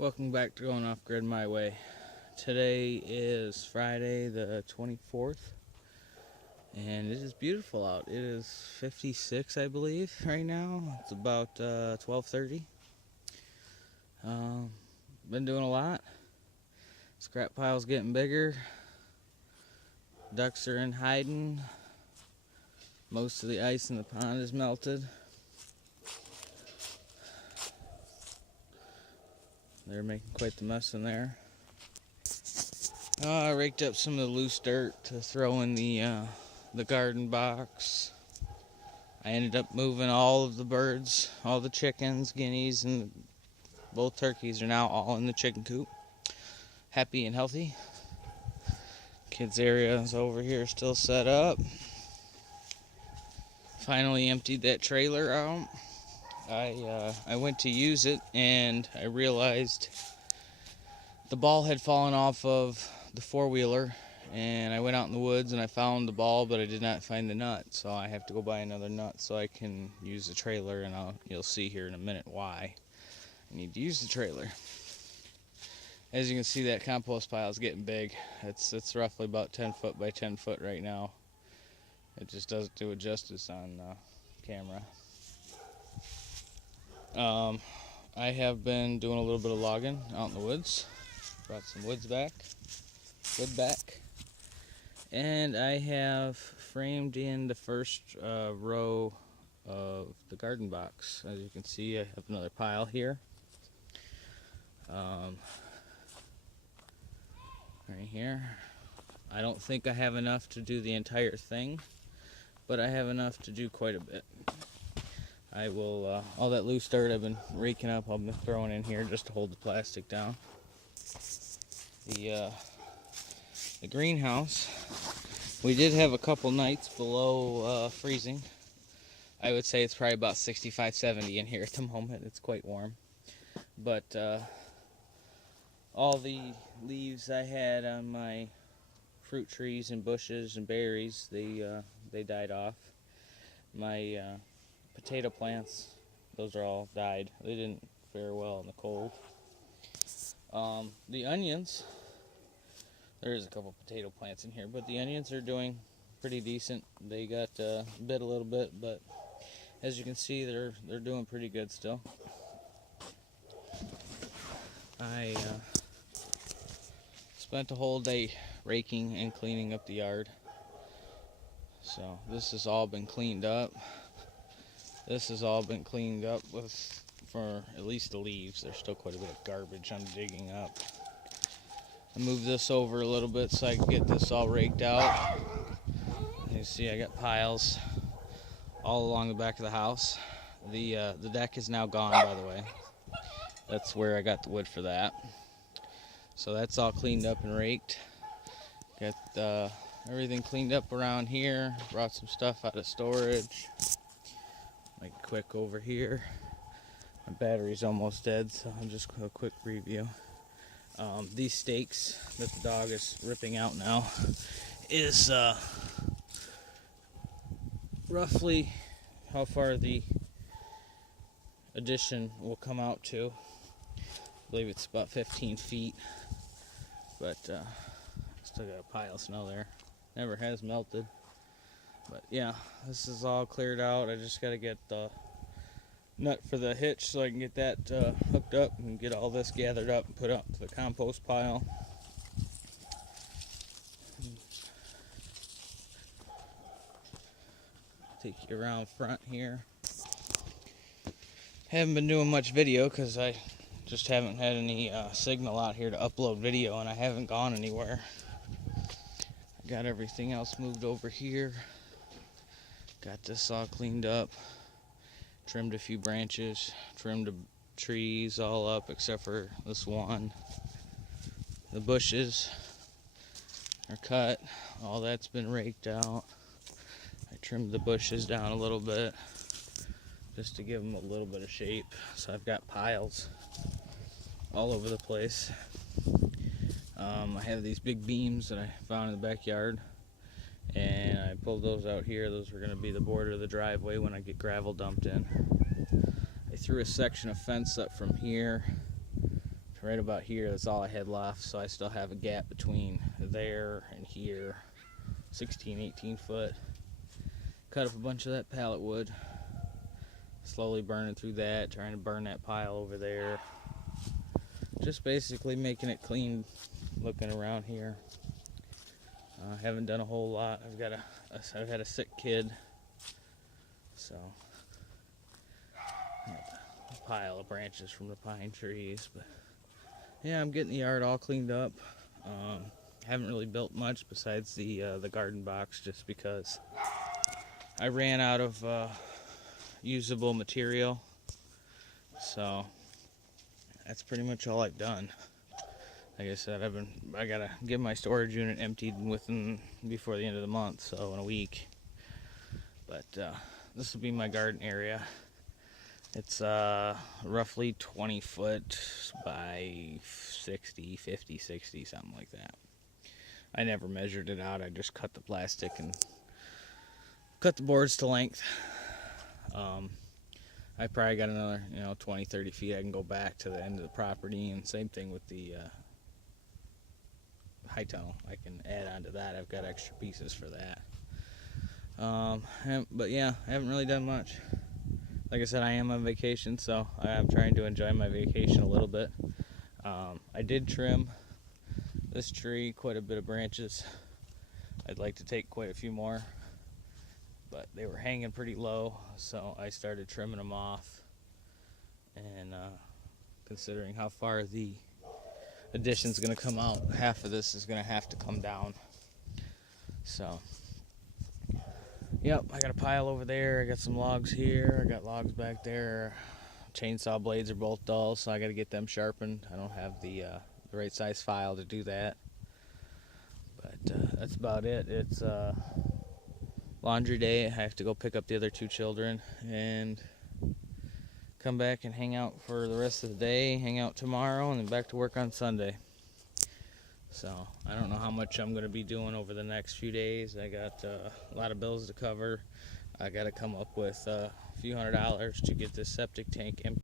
Welcome back to Going Off Grid My Way. Today is Friday the 24th, and it is beautiful out. It is 56, I believe, right now. It's about 12:30. Been doing a lot. Scrap pile's getting bigger. Ducks are in hiding. Most of the ice in the pond is melted. They're making quite the mess in there. I raked up some of the loose dirt to throw in the garden box. I ended up moving all of the birds, all the chickens, guineas, and both turkeys are now all in the chicken coop, happy and healthy. Kids area is over here still set up. Finally emptied that trailer out. I went to use it and I realized the ball had fallen off of the four-wheeler, and I went out in the woods and I found the ball, but I did not find the nut, so I have to go buy another nut so I can use the trailer, and you'll see here in a minute why I need to use the trailer. As you can see, that compost pile is getting big. It's roughly about 10 foot by 10 foot right now. It just doesn't do it justice on camera. I have been doing a little bit of logging out in the woods. Brought some wood back, and I have framed in the first row of the garden box. As you can see, I have another pile here. Right here. I don't think I have enough to do the entire thing, but I have enough to do quite a bit. I will, all that loose dirt I've been raking up, I've been throwing in here just to hold the plastic down. The greenhouse, we did have a couple nights below freezing. I would say it's probably about 65, 70 in here at the moment. It's quite warm. But all the leaves I had on my fruit trees and bushes and berries, they died off. My potato plants, those are all died. They didn't fare well in the cold. The onions, there's a couple potato plants in here, but the onions are doing pretty decent. They got bit a little bit, but as you can see, they're doing pretty good still. I spent a whole day raking and cleaning up the yard. So this has all been cleaned up. This has all been cleaned up for at least the leaves. There's still quite a bit of garbage I'm digging up. I moved this over a little bit so I can get this all raked out. You see I got piles all along the back of the house. The deck is now gone, by the way. That's where I got the wood for that. So that's all cleaned up and raked. Got everything cleaned up around here. Brought some stuff out of storage. Like quick over here. My battery's almost dead, so I'll just do a quick review. These stakes that the dog is ripping out now is roughly how far the addition will come out to. I believe it's about 15 feet, but still got a pile of snow there. Never has melted. But yeah, this is all cleared out. I just got to get the nut for the hitch so I can get that hooked up and get all this gathered up and put out to the compost pile. Take you around front here. Haven't been doing much video because I just haven't had any signal out here to upload video, and I haven't gone anywhere. I got everything else moved over here. Got this all cleaned up. Trimmed a few branches. Trimmed the trees all up except for this one. The bushes are cut. All that's been raked out. I trimmed the bushes down a little bit just to give them a little bit of shape. So I've got piles all over the place. I have these big beams that I found in the backyard, and I pulled those out here. Those are going to be the border of the driveway when I get gravel dumped in. I threw a section of fence up from here, right about here, that's all I had left, so I still have a gap between there and here, 18 foot. Cut up a bunch of that pallet wood, slowly burning through that, trying to burn that pile over there, just basically making it clean looking around here. Haven't done a whole lot. I've had a sick kid, so a pile of branches from the pine trees. But yeah, I'm getting the yard all cleaned up. Haven't really built much besides the garden box, just because I ran out of usable material. So that's pretty much all I've done. Like I said, I gotta get my storage unit emptied before the end of the month, so in a week. But this will be my garden area. It's roughly 20 foot by 50, 60, something like that. I never measured it out. I just cut the plastic and cut the boards to length. I probably got another 20, 30 feet I can go back to the end of the property, and same thing with the high tunnel. I can add on to that. I've got extra pieces for that. But yeah, I haven't really done much. Like I said, I am on vacation, so I'm trying to enjoy my vacation a little bit. I did trim this tree, quite a bit of branches. I'd like to take quite a few more, but they were hanging pretty low, so I started trimming them off. And considering how far the addition's going to come out, half of this is going to have to come down. So yep, I got a pile over there, I got some logs here, I got logs back there. Chainsaw blades are both dull, so I got to get them sharpened. I don't have the right size file to do that. But that's about it. It's laundry day. I have to go pick up the other two children and come back and hang out for the rest of the day, hang out tomorrow, and then back to work on Sunday. So I don't know how much I'm going to be doing over the next few days. I got a lot of bills to cover. I got to come up with a few $100s to get this septic tank empty.